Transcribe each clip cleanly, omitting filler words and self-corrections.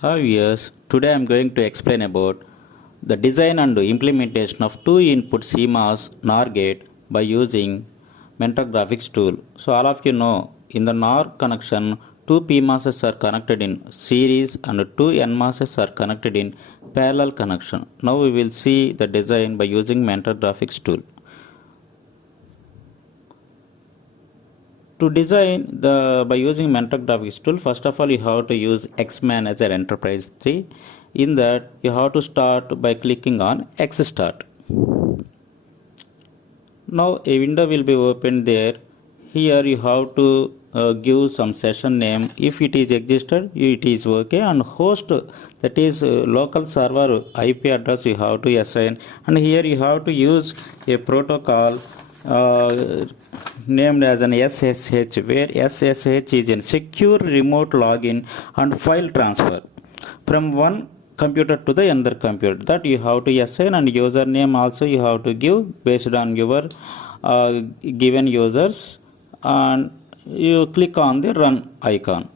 Hi viewers, today I am going to explain about the design and implementation of two-input CMOS NOR gate by using Mentor Graphics tool. So all of you know, in the NOR connection, two PMOSes are connected in series and two NMOSes are connected in parallel connection. Now we will see the design by using Mentor Graphics tool. To design by using Mentor Graphics tool, first of all you have to use X Manager Enterprise 3. In that you have to start by clicking on X Start. Now a window will be opened there. Here you have to give some session name. If it is existed, it is okay, and host, that is local server IP address, you have to assign, and here you have to use a protocol named as an SSH, where SSH is a secure remote login and file transfer from one computer to the other computer, that you have to assign, and username also you have to give based on your given users, and you click on the run icon.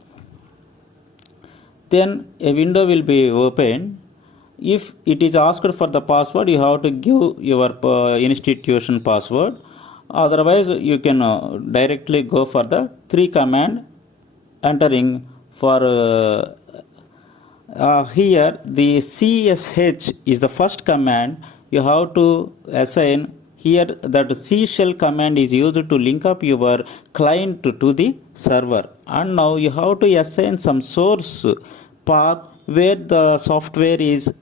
Then a window will be opened. If it is asked for the password, you have to give your institution password. Otherwise you can directly go for the 3 command, entering for here the CSH is the first command. You have to assign here that C shell command is used to link up your client to the server, and now you have to assign some source path where the software is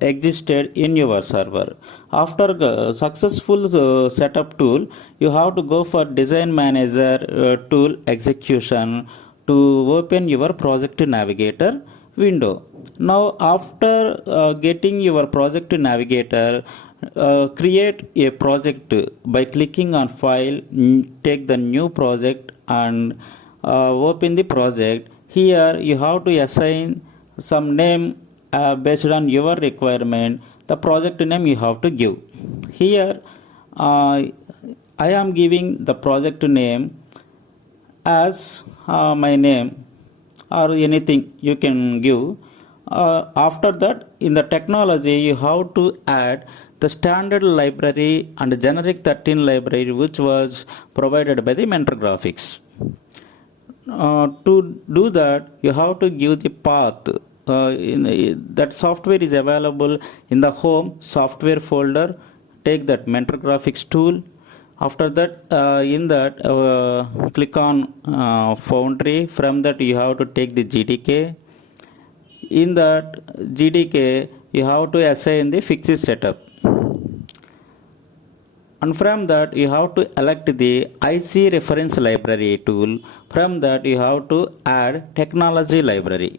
existed in your server. After successful setup tool, you have to go for design manager tool execution to open your project navigator window. Now after getting your project navigator, create a project by clicking on file, take the new project and open the project. Here you have to assign some name based on your requirement. The project name you have to give. Here I am giving the project name as my name, or anything you can give. After that, in the technology you have to add the standard library and generic 13 library which was provided by the Mentor Graphics. To do that, you have to give the path. That software is available in the home software folder. Take that Mentor Graphics tool. After that, in that click on Foundry. From that you have to take the GDK. In that GDK you have to assign the fixed setup, and from that you have to elect the IC reference library tool. From that you have to add technology library.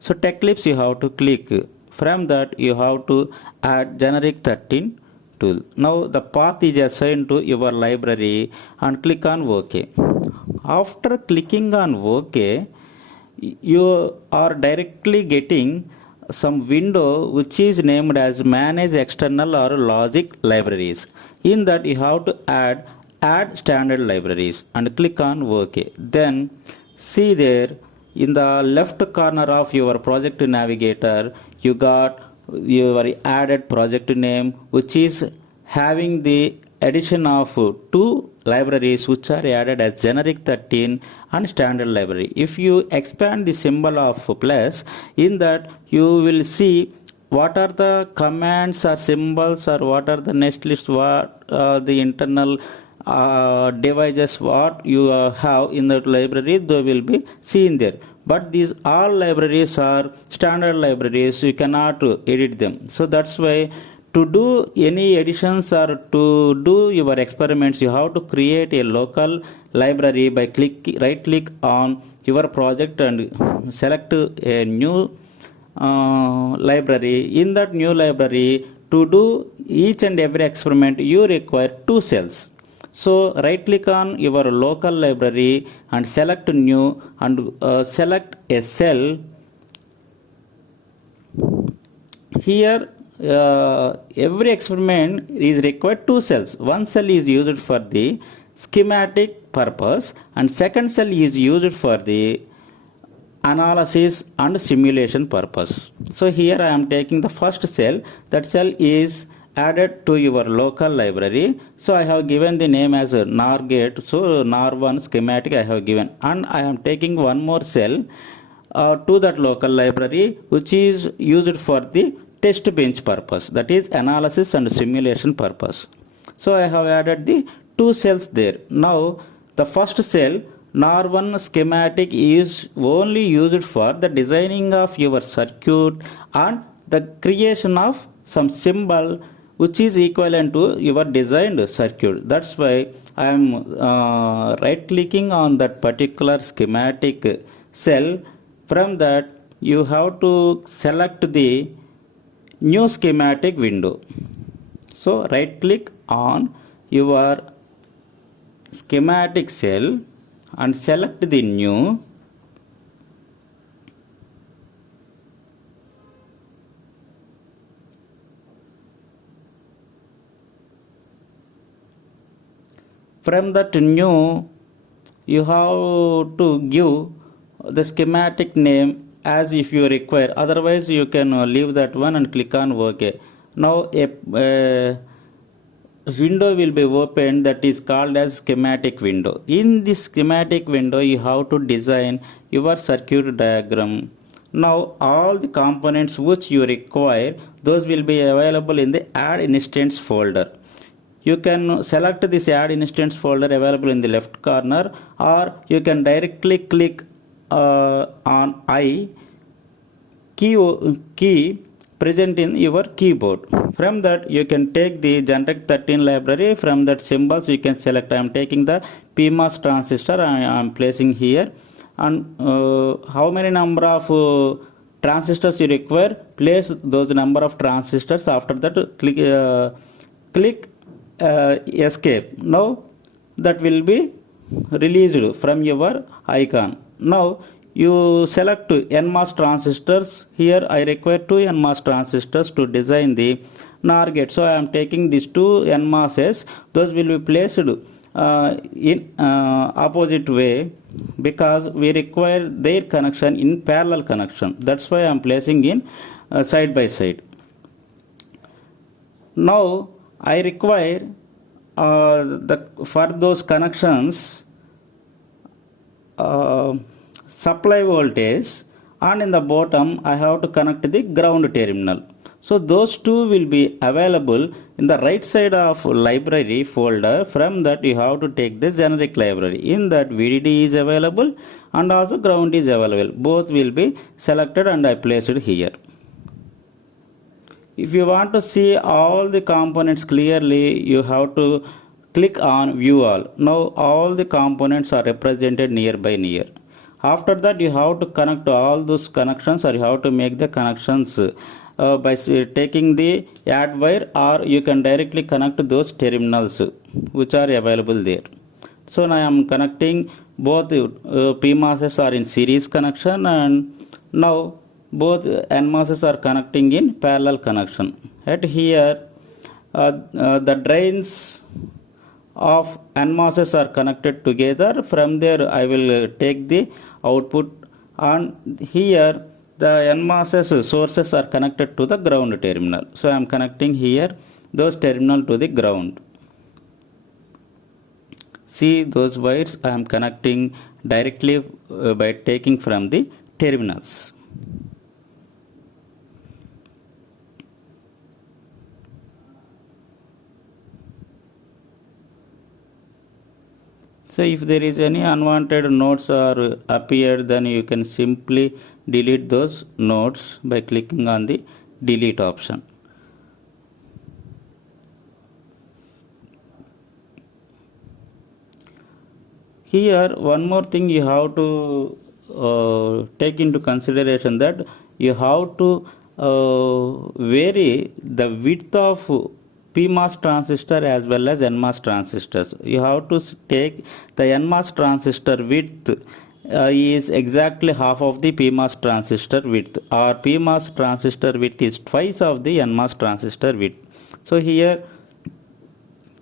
So Techlibs you have to click. From that you have to add generic 13 tool. Now the path is assigned to your library, and click on OK. After clicking on OK, you are directly getting some window which is named as manage external or logic libraries. In that you have to add standard libraries and click on OK. Then see there in the left corner of your project navigator, you got your added project name, which is having the addition of 2 libraries which are added as generic 13 and standard library. If you expand the symbol of plus, in that you will see what are the commands or symbols, or what are the next list, what the internal devices what you have in that library, they will be seen there. But these all libraries are standard libraries, you cannot edit them. So that's why to do any additions or to do your experiments, you have to create a local library by right click on your project and select a new library. In that new library, to do each and every experiment you require 2 cells. So right click on your local library and select new, and select a cell. Here every experiment is required 2 cells. One cell is used for the schematic purpose, and second cell is used for the analysis and simulation purpose. So here I am taking the first cell. That cell is added to your local library. So I have given the name as a NOR gate. So NOR1 schematic I have given, and I am taking one more cell to that local library, which is used for the test bench purpose, that is analysis and simulation purpose. So I have added the two cells there. Now the first cell NOR1 schematic is only used for the designing of your circuit and the creation of some symbol which is equivalent to your designed circuit. That's why I am right clicking on that particular schematic cell. From that you have to select the new schematic window. So right click on your schematic cell and select the new. From that new, you have to give the schematic name as if you require. Otherwise, you can leave that one and click on OK. Now a window will be opened that is called as schematic window. In this schematic window you have to design your circuit diagram. Now all the components which you require, those will be available in the add instance folder. You can select this add instance folder available in the left corner, or you can directly click on I key present in your keyboard. From that you can take the Generic 13 library. From that symbols you can select. I am taking the PMOS transistor, I am placing here, and how many number of transistors you require, place those number of transistors. After that click escape. Now that will be released from your icon. Now you select NMOS transistors. Here I require two NMOS transistors to design the NOR gate. So I am taking these two NMOSs. Those will be placed in opposite way, because we require their connection in parallel connection. That's why I am placing in side by side. Now I require for those connections supply voltage, and in the bottom I have to connect the ground terminal. So those two will be available in the right side of library folder. From that you have to take the generic library. In that VDD is available and also ground is available. Both will be selected and I placed it here. If you want to see all the components clearly, you have to click on view all. Now all the components are represented near by near. After that you have to connect all those connections, or you have to make the connections by taking the add wire, or you can directly connect those terminals which are available there. So now I am connecting both PMOSs are in series connection, and now both NMOSs are connecting in parallel connection. At here the drains of NMOSs are connected together. From there I will take the output, and here the NMOSs sources are connected to the ground terminal. So I am connecting here those terminal to the ground. See those wires I am connecting directly by taking from the terminals. So if there is any unwanted nodes are appeared, then you can simply delete those nodes by clicking on the delete option. Here one more thing you have to take into consideration, that you have to vary the width of PMOS transistor as well as NMOS transistors. You have to take the NMOS transistor width is exactly half of the PMOS transistor width, or PMOS transistor width is twice of the NMOS transistor width. So here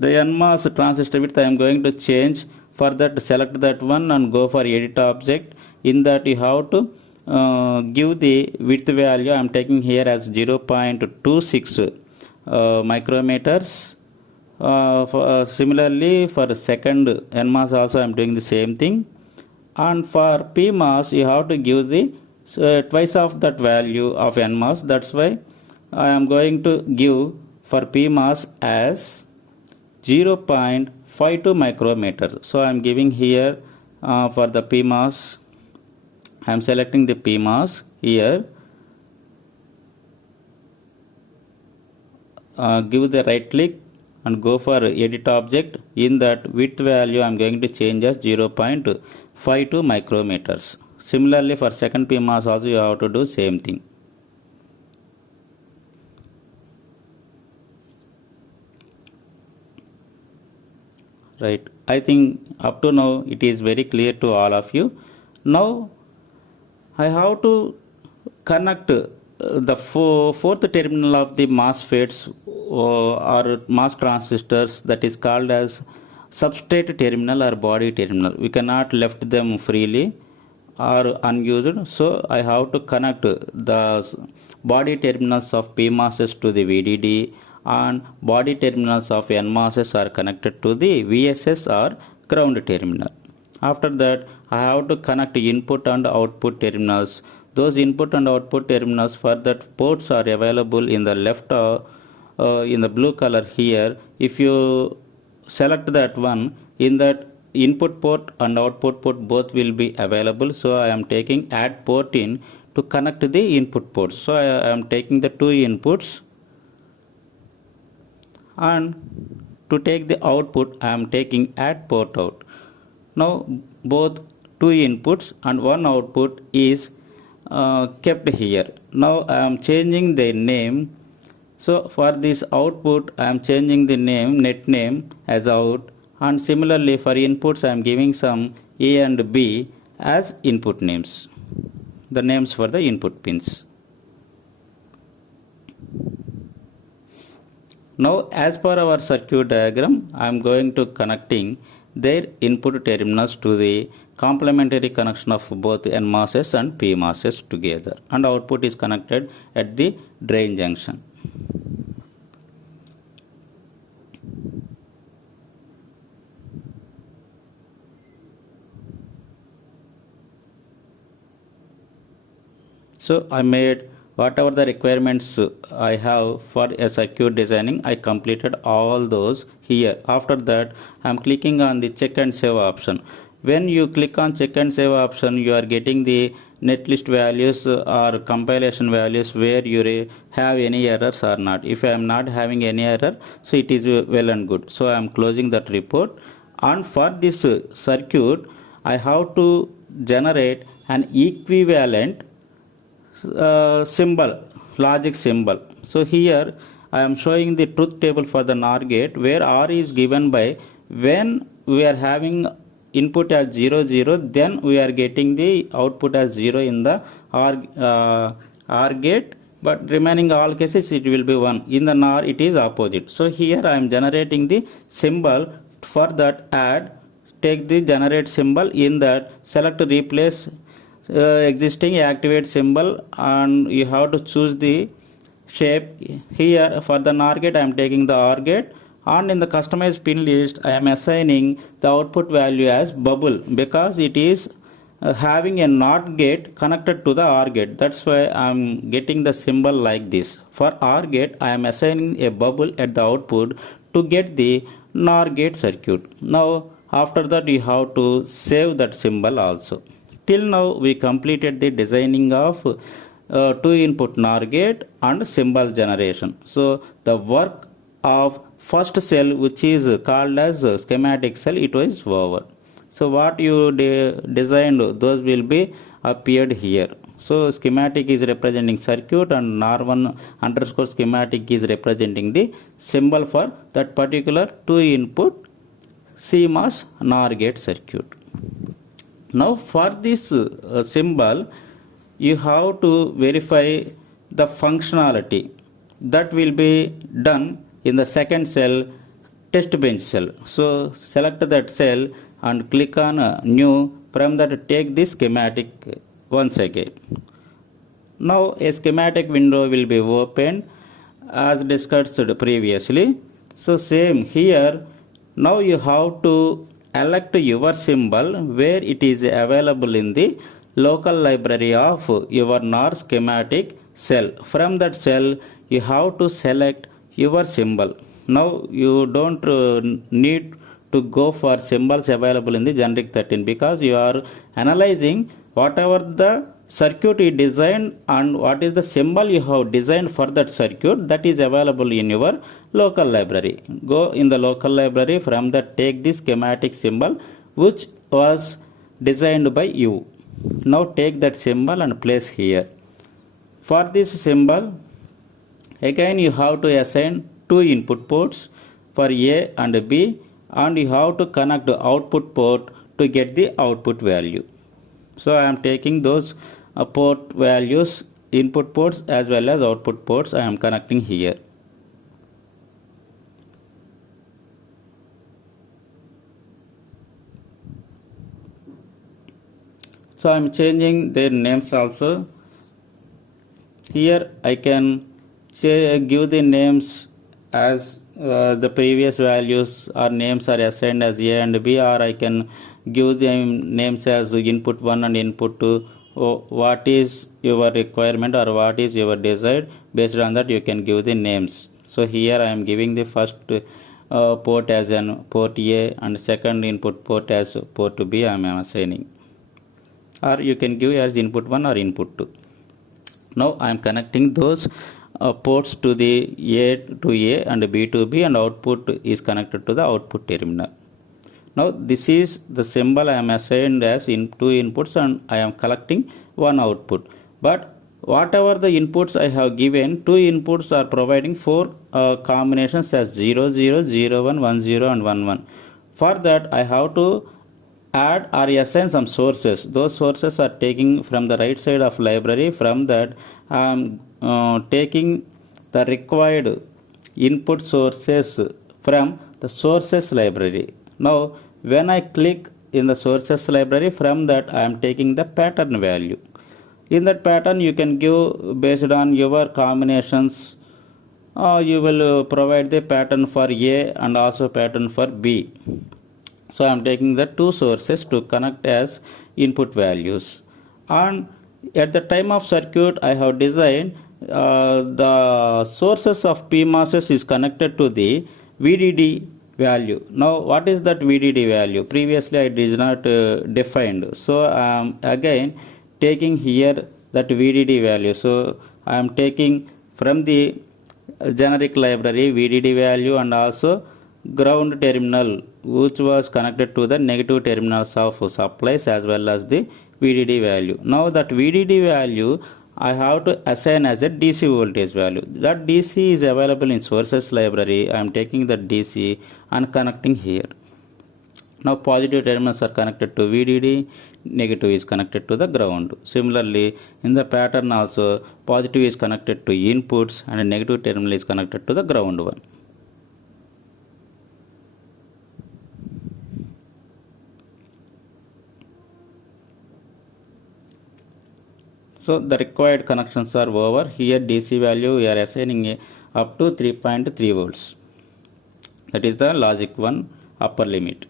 the NMOS transistor width I am going to change. For that select that one and go for edit object. In that you have to give the width value. I am taking here as 0.26 micrometers. Similarly, for second NMOS also I am doing the same thing. And for PMOS, you have to give the twice of that value of NMOS. That's why I am going to give for PMOS as 0.52 micrometers. So I am giving here for the PMOS. I am selecting the PMOS here. Give the right click and go for edit object. In that width value I am going to change as 0.52 micrometers. Similarly for second PMOS also you have to do same thing. Right, I think up to now it is very clear to all of you. Now I have to connect the fourth terminal of the MOSFETs or MOS transistors, that is called as substrate terminal or body terminal. We cannot left them freely or unused. So I have to connect the body terminals of PMOSs to the VDD, and body terminals of NMOSs are connected to the VSS or ground terminal. After that, I have to connect input and output terminals. Those input and output terminals for that ports are available in the left in the blue color here. If you select that one, in that input port and output port both will be available. So I am taking add port in to connect the input ports. So I am taking the two inputs, and to take the output I am taking add port out. Now both two inputs and one output is kept here. Now I am changing the name. So for this output I am changing the name, net name as out, and similarly for inputs I am giving some A and B as input names, the names for the input pins. Now as per our circuit diagram, I am going to connecting their input terminals to the complementary connection of both NMOSs and PMOSs together, and output is connected at the drain junction. So I made whatever the requirements I have for a circuit designing, I completed all those here. After that I am clicking on the check and save option. When you click on check and save option, you are getting the netlist values or compilation values where you have any errors or not. If I am not having any error, so it is well and good. So I am closing that report. And for this circuit I have to generate an equivalent symbol, logic symbol. So here I am showing the truth table for the NOR gate, where R is given by when we are having input as 0 0, then we are getting the output as 0 in the R gate, but remaining all cases it will be 1. In the NOR it is opposite. So here I am generating the symbol. For that add, take the generate symbol. In that select replace existing activate symbol, and you have to choose the shape. Here for the NOR gate I am taking the OR gate, and in the customized pin list I am assigning the output value as bubble, because it is having a NOT gate connected to the OR gate. That's why I am getting the symbol like this. For OR gate I am assigning a bubble at the output to get the NOR gate circuit. Now after that you have to save that symbol also. Till now we completed the designing of two input NOR gate and symbol generation. So the work of first cell, which is called as schematic cell, it was over. So what you designed, those will be appeared here. So schematic is representing circuit, and NOR1 underscore schematic is representing the symbol for that particular two input CMOS NOR gate circuit. Now for this symbol you have to verify the functionality. That will be done in the second cell, test bench cell. So select that cell and click on new. From that take this schematic once again. Now a schematic window will be opened as discussed previously. So same here, now you have to elect your symbol where it is available in the local library of your NOR schematic cell. From that cell you have to select your symbol. Now you don't need to go for symbols available in the generic 13 because you are analyzing whatever the circuit is designed and what is the symbol you have designed for that circuit that is available in your local library. Go in the local library, from that take the schematic symbol which was designed by you. Now take that symbol and place here. For this symbol, again you have to assign two input ports for A and B, and you have to connect the output port to get the output value. So I am taking those port values, input ports as well as output ports, I am connecting here. So I am changing their names also. Here I can give the names as the previous values or names are assigned as A and B, or I can give them names as input 1 and input 2. What is your requirement or what is your desired, based on that you can give the names. So here I am giving the first port as an port A and second input port as port B I am assigning, or you can give as input 1 or input 2. Now I am connecting those ports to the A to A and B to B, and output is connected to the output terminal. Now this is the symbol I am assigned as in two inputs and I am collecting one output. But whatever the inputs I have given, two inputs are providing four combinations as 0, 0, 0, 1, 1, 0 and 1, 1. For that I have to add or assign some sources. Those sources are taking from the right side of library. From that I am taking the required input sources from the sources library. Now when I click in the sources library, from that I am taking the pattern value. In that pattern you can give based on your combinations, you will provide the pattern for A and also pattern for B. So I am taking the two sources to connect as input values, and at the time of circuit I have designed the sources of PMOSes is connected to the VDD value. Now what is that VDD value? Previously I did not defined, so I am again taking here that VDD value. So I am taking from the generic library VDD value and also ground terminal which was connected to the negative terminals of supplies as well as the VDD value. Now that VDD value I have to assign as a DC voltage value. That DC is available in sources library. I am taking the DC and connecting here. Now positive terminals are connected to VDD, negative is connected to the ground. Similarly in the pattern also positive is connected to inputs and negative terminal is connected to the ground one. So the required connections are over. Here DC value we are assigning up to 3.3 volts. That is the logic one upper limit.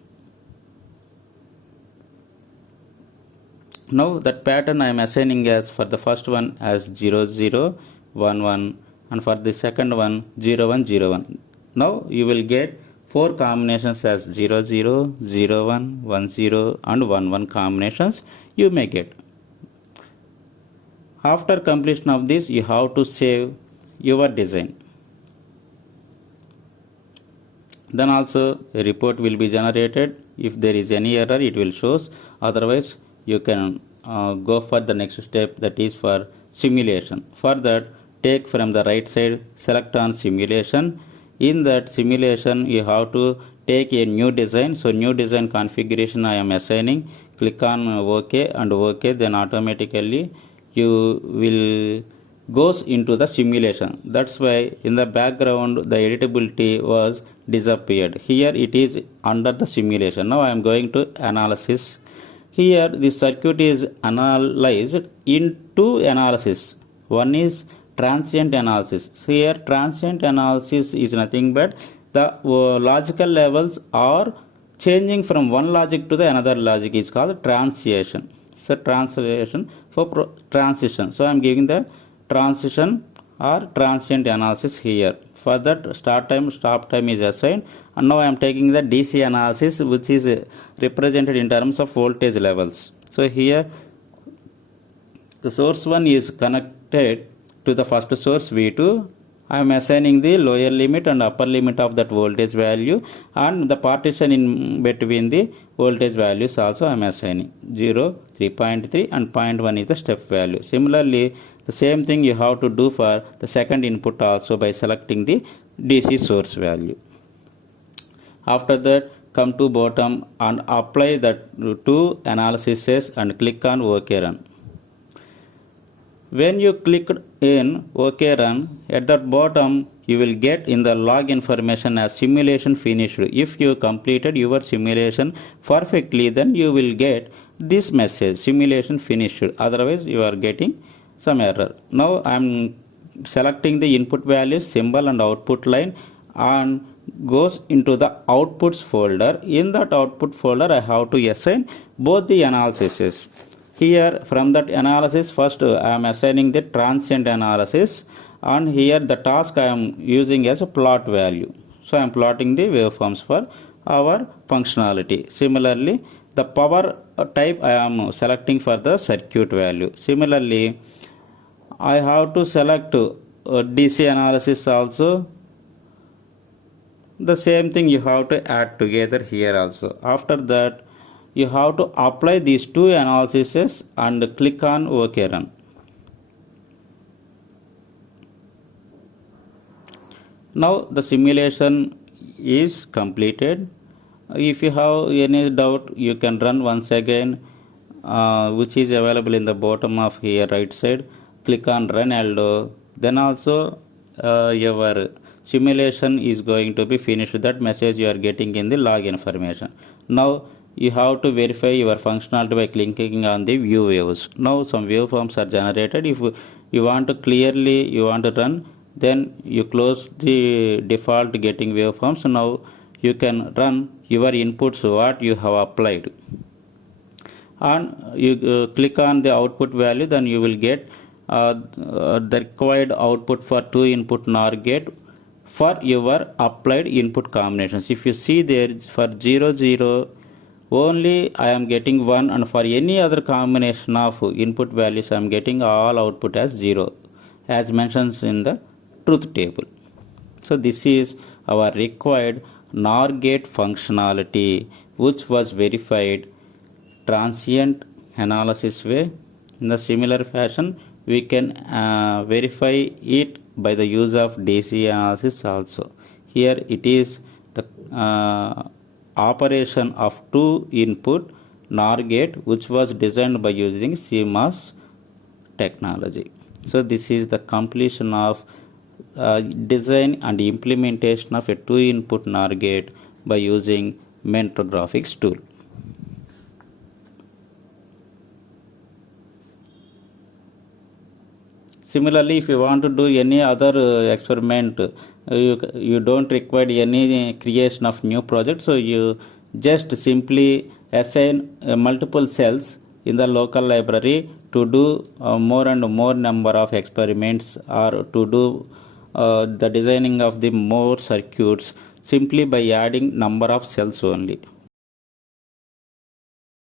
Now that pattern I am assigning as for the first one as 0, 0, 1, 1 and for the second one 0, 1, 0, 1. Now you will get four combinations as 0, 0, 0, 1, 1, 0 and 1, 1 combinations you may get. After completion of this you have to save your design. Then also a report will be generated. If there is any error it will show, otherwise you can go for the next step, that is for simulation. For that take from the right side, select on simulation. In that simulation you have to take a new design. So new design configuration I am assigning. Click on OK and OK, then automatically you will goes into the simulation. That's why in the background the editability was disappeared. Here it is under the simulation. Now I am going to analysis. Here the circuit is analyzed in two analysis. One is transient analysis. Here transient analysis is nothing but the logical levels are changing from one logic to the another logic is called transition. So translation for transition. So I am giving the transition or transient analysis here. For that start time stop time is assigned, and now I am taking the DC analysis which is represented in terms of voltage levels. So here the source 1 is connected to the first source V2. I am assigning the lower limit and upper limit of that voltage value, and the partition in between the voltage values also I am assigning 0, 3.3 and 0.1 is the step value. Similarly, the same thing you have to do for the second input also by selecting the DC source value. After that, come to bottom and apply that two analyses and click on OK Run. When you click in OK Run, at that bottom you will get in the log information as simulation finished. If you completed your simulation perfectly, then you will get this message, simulation finished. Otherwise you are getting some error. Now I am selecting the input values, symbol and output line, and goes into the outputs folder. In that output folder I have to assign both the analyses. Here from that analysis first I am assigning the transient analysis, and here the task I am using as a plot value. So I am plotting the waveforms for our functionality. Similarly, the power type I am selecting for the circuit value. Similarly, I have to select DC analysis also. The same thing you have to add together here also. After that, you have to apply these two analyses and click on OK Run. Now the simulation is completed. If you have any doubt, you can run once again, which is available in the bottom of here right side. Click on Run Aldo. Then also your simulation is going to be finished. That message you are getting in the log information. Now you have to verify your functionality by clicking on the view waves. Now some waveforms are generated. If you want to clearly you want to run, then you close the default getting waveforms. Now you can run your inputs what you have applied, and you click on the output value, then you will get the required output for 2 input NOR gate for your applied input combinations. If you see there for 0 0 only I am getting 1, and for any other combination of input values I am getting all output as 0 as mentioned in the truth table. So this is our required NOR gate functionality which was verified transient analysis way. In the similar fashion we can verify it by the use of DC analysis also. Here it is the operation of 2 input NOR gate which was designed by using CMOS technology. So this is the completion of design and implementation of a 2 input NOR gate by using Mentor graphics tool. Similarly, if you want to do any other experiment, you don't require any creation of new project. So you just simply assign multiple cells in the local library to do more and more number of experiments, or to do the designing of the more circuits simply by adding number of cells only.